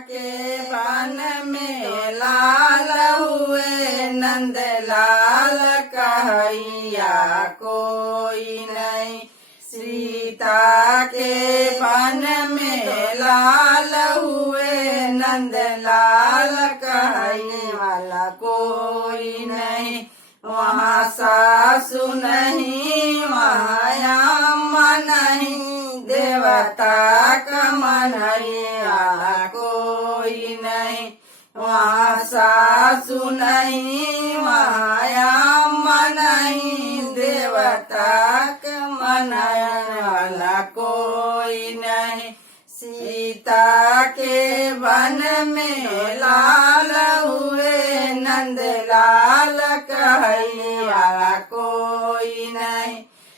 के वन में लाल हुए नंद लाल कहैया कोई नहीं। सीता के वन में लाल हुए नंद लाल कहने वाला कोई नहीं। वहाँ सासु नहीं वहाँ अम्मा नहीं, देवता का मनैया कोई नहीं। वहाँ सासु नहीं वहाँ अम्मा नहीं, देवता का मनैया वाला कोई नहीं। सीता के वन में लाल हुए नंद लाल कहने वाला कोई नहीं।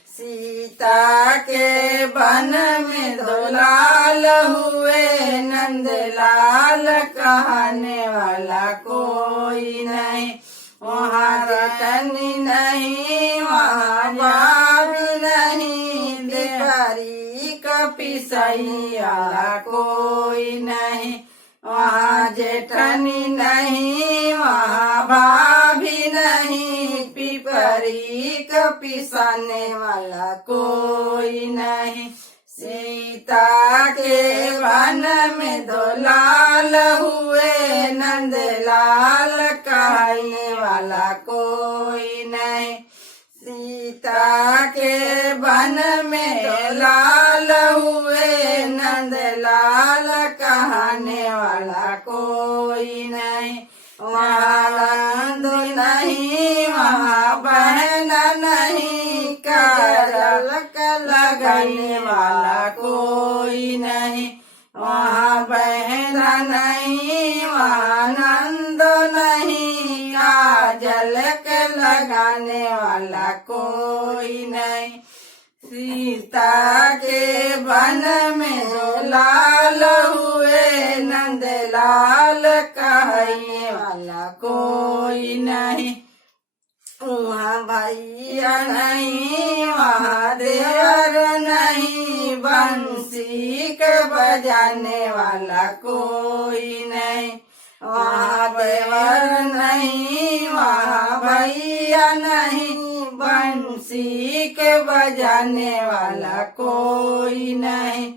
सीता के वन में दो लाल हुए नंद लाल कहने वाला कोई नहीं। वहाँ रतनी नहीं वहाँ भाभी नहीं, देवरी पिसैया कोई नहीं। वहाँ जेठनी नहीं वहाँ भाभी नहीं, पिपरी का पिसाने वाला कोई नहीं। सीता के वन में दो लाल हुए नंद लाल कहने वाला कोई नहीं। सीता के वन में दो लाल हुए नंद लाल कहने वाला कोई नहीं। वहाँ नंद नहीं वहाँ बहन नहीं, करल लगाने वाला कोई नहीं। वहाँ बहन नहीं वहाँ नंद नहीं, काजल के लगाने वाला कोई नहीं। सीता के वन में लाल हुए नंद लाल कहने वाला कोई नहीं। वहाँ भैया नहीं वहाँ देवर नहीं, बंसी के बजाने वाला कोई नहीं। वहाँ देवर नहीं वहाँ भैया नहीं, बंसी के बजाने वाला कोई नहीं।